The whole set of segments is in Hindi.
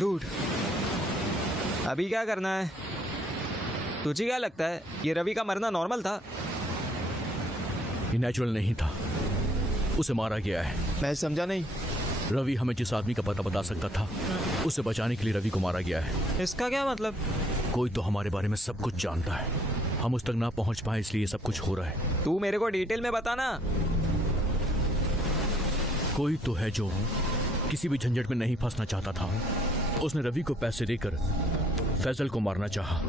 डूड, अभी क्या करना है? तुझे क्या लगता है ये रवि का मरना नॉर्मल था? ये नेचुरल नहीं था, उसे मारा गया है। मैं समझा नहीं। रवि हमें जिस आदमी का पता बता सकता था, उसे बचाने के लिए रवि को मारा गया है। इसका क्या मतलब? कोई तो हमारे बारे में सब कुछ जानता है, हम उस तक ना पहुंच पाए इसलिए ये सब कुछ हो रहा है। तू मेरे को डिटेल में बताना। कोई तो है जो किसी भी झंझट में नहीं फंसना चाहता था। उसने रवि को पैसे देकर फैजल को मारना चाहा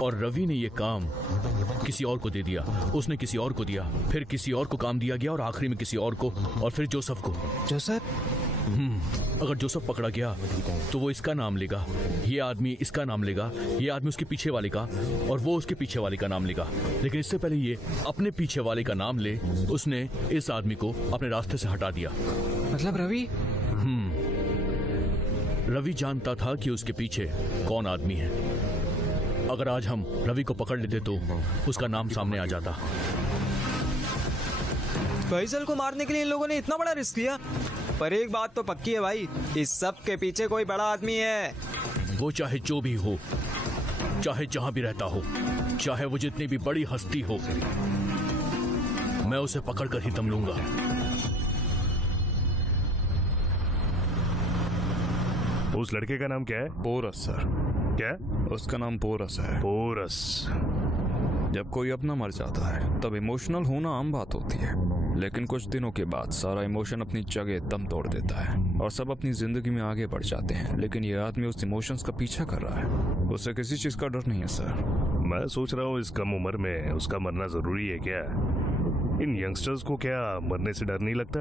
और रवि ने ये काम किसी और को दे दिया। उसने किसी और को दिया, फिर किसी और को काम दिया गया और आखिरी में किसी और को, और फिर जोसेफ को। जोसेफ? अगर जोसेफ पकड़ा गया तो वो इसका नाम लेगा, ये आदमी इसका नाम लेगा, ये आदमी उसके पीछे वाले का, और वो उसके पीछे वाले का नाम लेगा। लेकिन इससे पहले ये अपने पीछे वाले का नाम ले, उसने इस आदमी को अपने रास्ते से हटा दिया। मतलब रवि? रवि जानता था कि उसके पीछे कौन आदमी है। अगर आज हम रवि को पकड़ लेते तो उसका नाम सामने आ जाता। फैजल को मारने के लिए इन लोगों ने इतना बड़ा रिस्क लिया। पर एक बात तो पक्की है भाई, इस सब के पीछे कोई बड़ा आदमी है। वो चाहे जो भी हो, चाहे जहां भी रहता हो, चाहे वो जितनी भी बड़ी हस्ती हो, मैं उसे पकड़कर ही दम लूंगा। उस लड़के का नाम क्या है? पोरस सर। क्या? उसका नाम पोरस है। पोरस। जब कोई अपना मर जाता है तब इमोशनल होना आम बात होती है, लेकिन कुछ दिनों के बाद सारा इमोशन अपनी जगह दम तोड़ देता है और सब अपनी जिंदगी में आगे बढ़ जाते हैं। लेकिन ये आदमी उस इमोशंस का पीछा कर रहा है, उसे किसी चीज का डर नहीं है सर। मैं सोच रहा हूँ इस कम उम्र में उसका मरना जरूरी है क्या? इन यंगस्टर्स को क्या मरने से डर नहीं लगता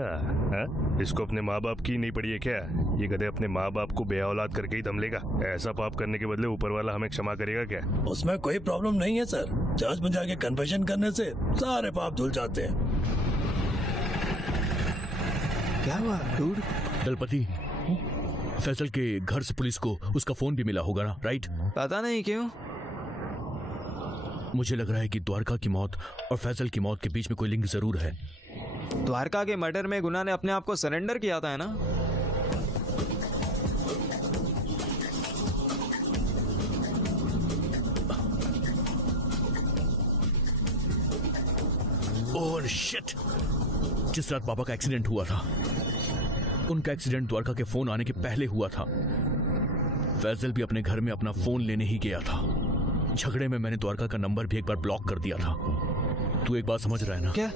है? इसको अपने माँ बाप की नहीं पड़ी है क्या? ये गधे अपने माँ बाप को बेऔलाद करके ही दम लेगा। ऐसा पाप करने के बदले ऊपर वाला हमें क्षमा करेगा क्या? उसमें कोई प्रॉब्लम नहीं है सर। चर्च में जाके कन्फेशन करने से सारे पाप धुल जाते हैं। क्या हुआ डूड? दलपति, फैजल के घर से पुलिस को उसका फोन भी मिला होगा ना, राइट? पता नहीं क्यों। मुझे लग रहा है कि द्वारका की मौत और फैजल की मौत के बीच में कोई लिंक जरूर है। द्वारका के मर्डर में गुना ने अपने आप को सरेंडर किया था, है ना? Oh shit! जिस रात बाबा का एक्सीडेंट हुआ था, उनका एक्सीडेंट द्वारका के फोन आने के पहले हुआ था। फैजल भी अपने घर में अपना फोन लेने ही गया था। झगड़े में मैंने द्वारका का नंबर भी एक बार ब्लॉक कर दिया था। तू एक बात समझ रहा है ना? क्या?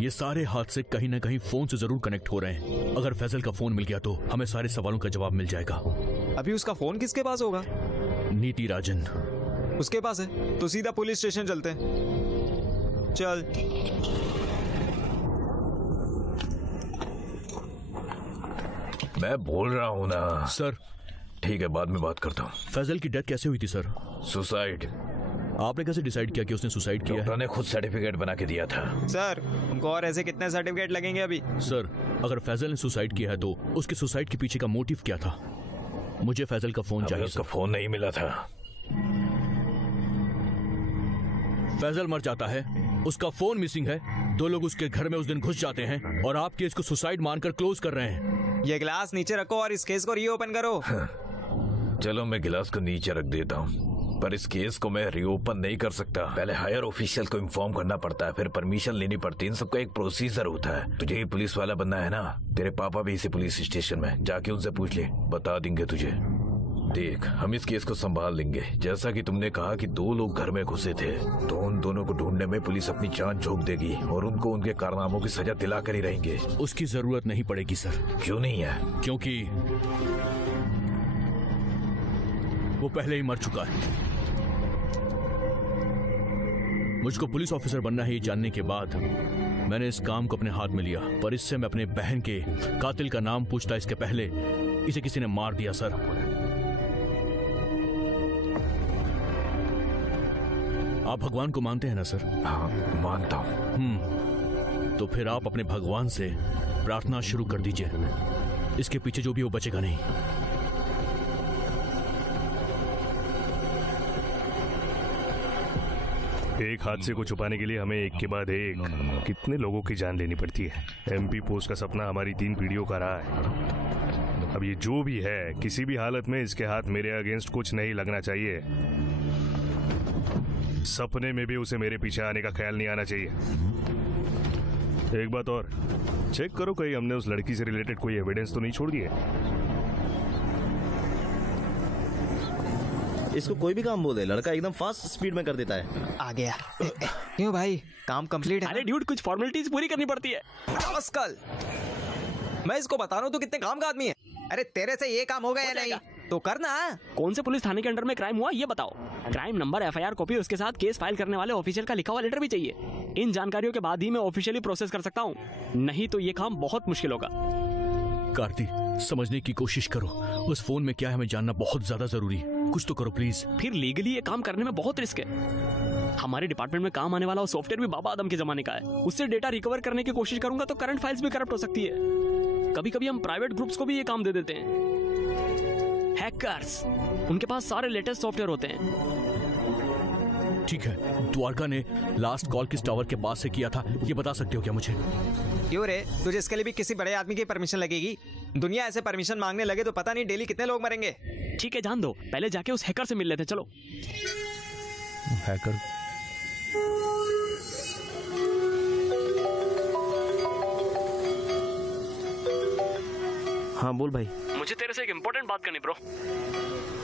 ये सारे हादसे कहीं ना कहीं फोन से जरूर कनेक्ट हो रहे हैं। अगर फैजल का फोन मिल गया तो हमें सारे सवालों का जवाब मिल जाएगा। अभी उसका फोन किसके पास होगा? नीति राजन। उसके पास है तो सीधा पुलिस स्टेशन चलते हैं। चल। मैं बोल रहा हूँ ना सर। ठीक है, बाद में बात करता हूँ। फैजल की डेथ कैसे हुई थी सर? सुसाइड। आपने कैसे डिसाइड किया कि उसने सुसाइड किया है? डॉक्टर ने खुद सर्टिफिकेट बना के दिया था। सर, हमको और ऐसे कितने सर्टिफिकेट लगेंगे अभी? सर, अगर फैजल ने सुसाइड किया है तो उसके सुसाइड के पीछे का मोटिव क्या था? मुझे फैजल का फोन चाहिए। उसका फोन नहीं मिला था। फैजल मर जाता है, उसका फोन मिसिंग है, दो लोग उसके घर में उस दिन घुस जाते हैं और आप केस को सुसाइड मानकर क्लोज कर रहे हैं। ये गिलास नीचे रखो और इस केस को रीओपन करो। चलो मैं गिलास को नीचे रख देता हूँ, पर इस केस को मैं रीओपन नहीं कर सकता। पहले हायर ऑफिशियल को इन्फॉर्म करना पड़ता है, फिर परमिशन लेनी पड़ती है। इन सबका एक प्रोसीजर होता है। तुझे ही पुलिस वाला बनना है ना? तेरे पापा भी इसी पुलिस स्टेशन में, जाके उनसे पूछ ले, बता देंगे तुझे। देख, हम इस केस को संभाल लेंगे। जैसा कि तुमने कहा कि दो लोग घर में घुसे थे, तो उन दोनों को ढूंढने में पुलिस अपनी जान झोंक देगी और उनको उनके कारनामों की सजा दिला कर ही रहेंगे। उसकी जरूरत नहीं पड़ेगी सर। क्यों नहीं है? क्योंकि वो पहले ही मर चुका है। मुझको पुलिस ऑफिसर बनना है ये जानने के बाद मैंने इस काम को अपने हाथ में लिया, पर इससे मैं अपने बहन के कातिल का नाम पूछता इसके पहले इसे किसी ने मार दिया सर। आप भगवान को मानते हैं ना सर? हाँ, मानता हूँ। तो फिर आप अपने भगवान से प्रार्थना शुरू कर दीजिए। इसके पीछे जो भी वो बचेगा नहीं। एक हादसे को छुपाने के लिए हमें एक के बाद एक कितने लोगों की जान लेनी पड़ती है। एमपी पोस्ट का सपना हमारी 3 पीढ़ियों का रहा है। अब ये जो भी है, किसी भी हालत में इसके हाथ मेरे अगेंस्ट कुछ नहीं लगना चाहिए। सपने में भी उसे मेरे पीछे आने का ख्याल नहीं आना चाहिए। एक बात और, चेक करो कहीं हमने उस लड़की से रिलेटेड कोई एविडेंस तो नहीं छोड़ दिए। इसको कोई भी काम बोल दे, लड़का एकदम फास्ट स्पीड में कर देता है। आ गया। क्यों भाई, काम कंप्लीट है? अरे ड्यूड, कुछ फॉर्मेलिटीज पूरी करनी पड़ती है। कल मैं इसको बता रहा हूँ, तू कितने काम का आदमी है। अरे तेरे से ये काम होगा या नहीं तो करना। कौन से पुलिस थाने के अंडर में क्राइम हुआ ये बताओ। क्राइम नंबर, एफआईआर कॉपी, उसके साथ केस फाइल करने वाले ऑफिशियल का लिखा हुआ लेटर भी चाहिए। इन जानकारियों के बाद ही मैं ऑफिशियली प्रोसेस कर सकता हूँ, नहीं तो ये काम बहुत मुश्किल होगा। कार्ति, समझने की कोशिश करो। उस फोन में क्या है हमें जानना बहुत ज्यादा जरूरी है। कुछ तो करो प्लीज। फिर लीगली ये काम करने में बहुत रिस्क है। हमारे डिपार्टमेंट में काम आने वाला वो सॉफ्टवेयर भी बाबा आदम के जमाने का है। उससे डेटा रिकवर करने की कोशिश करूंगा तो करंट फाइल्स भी करप्ट हो सकती है। कभी कभी हम प्राइवेट ग्रुप्स को भी ये काम दे देते हैं। हैकर्स, उनके पास सारे लेटेस्ट सॉफ्टवेयर होते हैं। ठीक है, द्वारका ने लास्ट कॉल किस टावर के पास से किया था ये बता सकते हो क्या मुझे? क्यों रे, तुझे इसके लिए भी किसी बड़े आदमी की परमिशन लगेगी? दुनिया ऐसे परमिशन मांगने लगे तो पता नहीं डेली कितने लोग मरेंगे। ठीक है, जान दो, पहले जाके उस हैकर से मिल लेते। चलो। हैकर? हाँ बोल भाई। मुझे तेरे से एक इम्पोर्टेंट बात करनी ब्रो।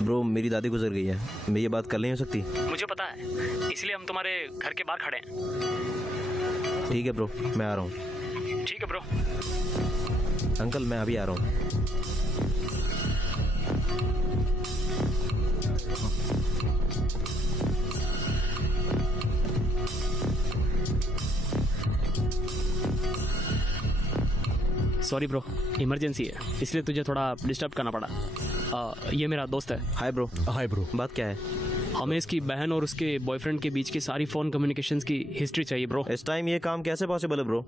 ब्रो, मेरी दादी गुजर गई है, मैं ये बात कर नहीं हो सकती। मुझे पता है, इसलिए हम तुम्हारे घर के बाहर खड़े हैं। ठीक है ब्रो, मैं आ रहा हूँ। ठीक है ब्रो। अंकल मैं अभी आ रहा हूँ। सॉरी ब्रो, इमरजेंसी है इसलिए तुझे थोड़ा डिस्टर्ब करना पड़ा। ये मेरा दोस्त है। Hi bro. Hi bro. बात क्या है? हमें इसकी बहन और उसके बॉयफ्रेंड के बीच की सारी फोन कम्युनिकेशंस की हिस्ट्री चाहिए ब्रो। इस टाइम ये काम कैसे पॉसिबल है ब्रो?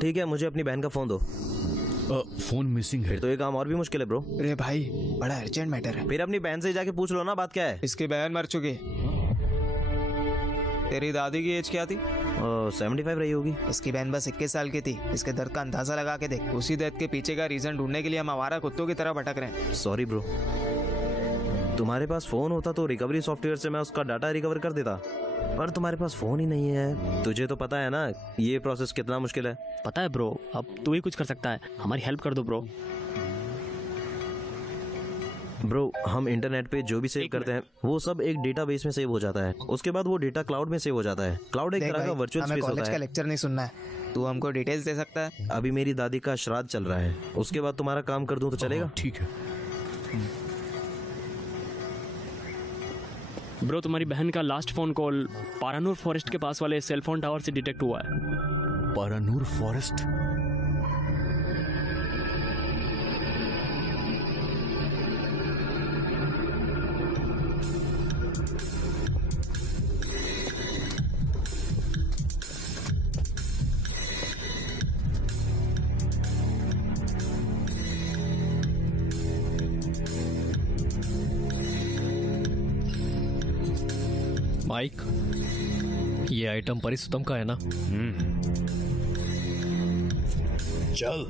ठीक है, मुझे अपनी बहन का फोन दो। फोन मिसिंग है। फिर तो ये काम और भी मुश्किल है ब्रो। अरे भाई, बड़ा अर्जेंट मैटर है। फिर अपनी बहन से जाके पूछ लो ना, बात क्या है? इसकी बहन मर चुकी। तेरी दादी की एज क्या थी? 75 रही होगी। इसकी बहन बस 21 साल की थी। इसके दर्द का अंदाजा लगा के देख। उसी दर्द के पीछे का रीजन ढूंढने के लिए हम आवारा कुत्तों की तरह भटक रहे हैं। सॉरी ब्रो, तुम्हारे पास फोन होता तो रिकवरी सॉफ्टवेयर से मैं उसका डाटा रिकवर कर देता, पर तुम्हारे पास फोन ही नहीं है। तुझे तो पता है ना ये प्रोसेस कितना मुश्किल है। पता है ब्रो, अब तू ही कुछ कर सकता है, हमारी हेल्प कर दो ब्रो। ब्रो, हम इंटरनेट पे जो भी सेव करते हैं वो सब एक डेटाबेस में सेव हो जाता है। उसके बाद वो डेटा क्लाउड में सेव हो जाता है। क्लाउड एक तरह का वर्चुअल स्पेस होता कॉलेज का है। लेक्चर नहीं सुनना है, तू हमको डिटेल्स दे सकता है? अभी मेरी दादी का श्राद्ध चल रहा है, उसके बाद तुम्हारा काम कर दूं तो चलेगा? ठीक है ब्रो, तुम्हारी बहन का लास्ट फोन कॉल पारानूर फॉरेस्ट के पास वाले सेल फोन टावर से डिटेक्ट हुआ है। पारानूर फॉरेस्ट? माइक, ये आइटम परिसुतम का है ना? चल।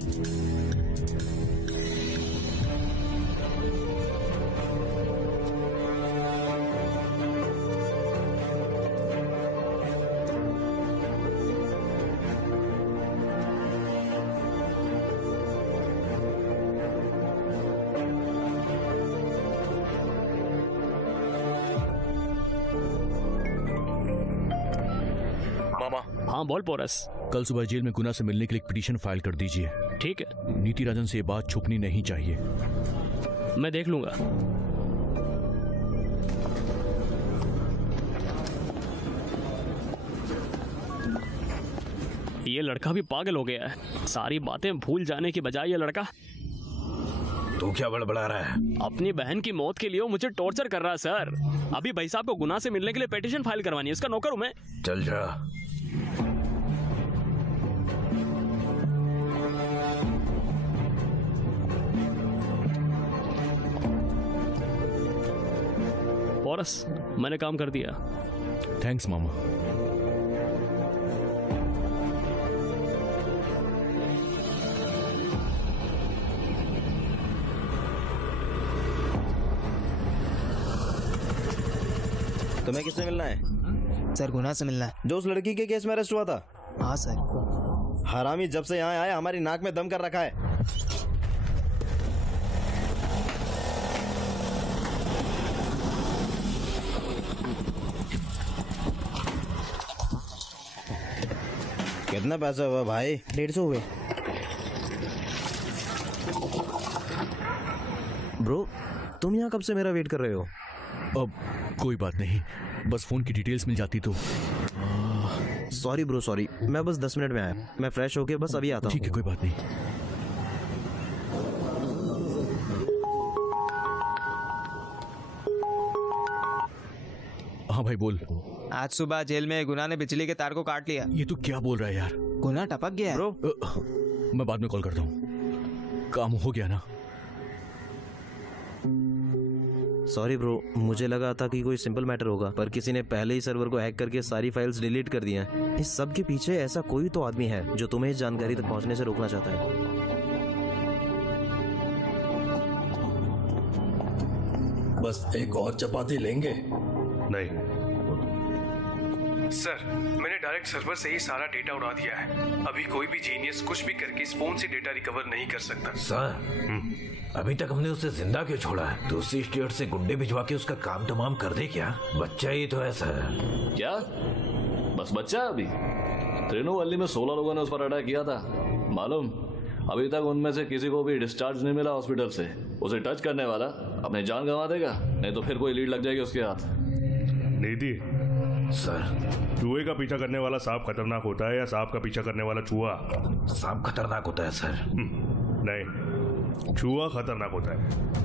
हाँ बोल पोरस। कल सुबह जेल में गुना से मिलने के लिए एक पिटीशन फाइल कर दीजिए। ठीक है, नीति राजन से ये बात छुपनी नहीं चाहिए। मैं देख लूंगा। ये लड़का भी पागल हो गया है, सारी बातें भूल जाने की बजाय ये लड़का तू क्या बड़बड़ा रहा है? अपनी बहन की मौत के लिए वो मुझे टॉर्चर कर रहा है सर। अभी भाई साहब को गुना से मिलने के लिए पिटीशन फाइल करवानी है, इसका नौकर हूं मैं। चल जा। पोरस, मैंने काम कर दिया। थैंक्स मामा। तुम्हें किससे मिलना है? सर गुना से मिलना है। जो उस लड़की के केस में अरेस्ट हुआ था। हाँ सर। हरामी जब से यहाँ आया हमारी नाक में दम कर रखा है। कितना पैसा हुआ भाई? 150 हुए। ब्रो तुम यहाँ कब से मेरा वेट कर रहे हो? अब कोई बात नहीं, बस फोन की डिटेल्स मिल जाती तो। सॉरी ब्रो सॉरी, मैं बस 10 मिनट में आया। मैं फ्रेश होके बस अभी आता हूँ। ठीक है, कोई बात नहीं। हाँ भाई बोल। आज सुबह जेल में गुना ने बिजली के तार को काट लिया। ये तू क्या बोल रहा है यार? गुना टपक गया है। ब्रो मैं बाद में कॉल करता हूँ। काम हो गया ना? सॉरी ब्रो, मुझे लगा था कि कोई सिंपल मैटर होगा, पर किसी ने पहले ही सर्वर को हैक करके सारी फाइल्स डिलीट कर दी हैं। इस सब के पीछे ऐसा कोई तो आदमी है जो तुम्हें इस जानकारी तक पहुंचने से रोकना चाहता है। बस एक और चपाती लेंगे? नहीं सर, मैंने डायरेक्ट सर्वर से ही सारा डेटा उड़ा दिया है। अभी कोई भी जीनियस कुछ भी करके इस फोन से डेटा रिकवर नहीं कर सकता। सर अभी तक हमने उसे जिंदा क्यों छोड़ा है? दूसरी स्टेट से गुंडे भिजवा के उसका काम तमाम कर दे क्या? बच्चा ही तो ऐसा है। क्या बस बच्चा? अभी त्रिनो वैली में 16 लोगों ने उस पर अटैक किया था, मालूम? अभी तक उनमें से किसी को भी डिस्चार्ज नहीं मिला हॉस्पिटल से। उसे टच करने वाला अपनी जान गंवा देगा, नहीं तो फिर कोई लीड लग जाएगी उसके हाथ। निधि सर चूहे का पीछा करने वाला सांप खतरनाक होता है या सांप का पीछा करने वाला चूहा? सांप खतरनाक होता है सर। नहीं, चूहा खतरनाक होता है।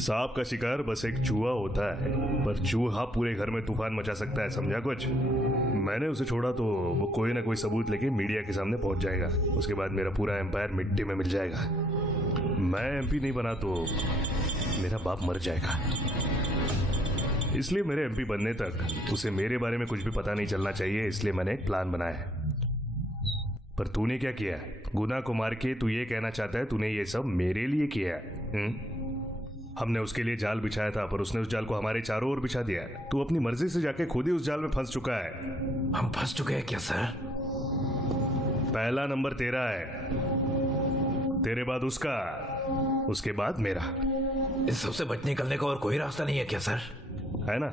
सांप का शिकार बस एक चूहा होता है, पर चूहा पूरे घर में तूफान मचा सकता है, समझा कुछ? मैंने उसे छोड़ा तो वो कोई ना कोई सबूत लेके मीडिया के सामने पहुंच जाएगा। उसके बाद मेरा पूरा एम्पायर मिट्टी में मिल जाएगा। मैं एमपी नहीं बना तो मेरा बाप मर जाएगा। इसलिए मेरे एमपी बनने तक उसे मेरे बारे में कुछ भी पता नहीं चलना चाहिए। इसलिए मैंने एक प्लान बनाया। पर तूने क्या किया? गुना को मार के तू ये कहना चाहता है तूने ये सब मेरे लिए किया? हमने उसके लिए जाल बिछाया था, पर उसने उस जाल को हमारे चारों ओर बिछा दिया। तू अपनी मर्जी से जाके खुद ही उस जाल में फंस चुका है। हम फंस चुके हैं क्या सर? पहला नंबर तेरा है, तेरे बाद उसका, उसके बाद मेरा। इस सबसे बच निकलने का और कोई रास्ता नहीं है क्या सर? है ना,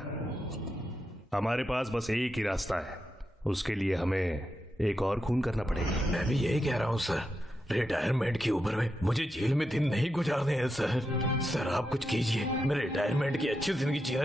हमारे पास बस एक ही रास्ता है। उसके लिए हमें एक और खून करना पड़ेगा। मैं भी यही कह रहा हूँ सर। रिटायरमेंट की उम्र में मुझे जेल में दिन नहीं गुजारने हैं सर। सर आप कुछ कीजिए, मैं रिटायरमेंट की अच्छी जिंदगी जीना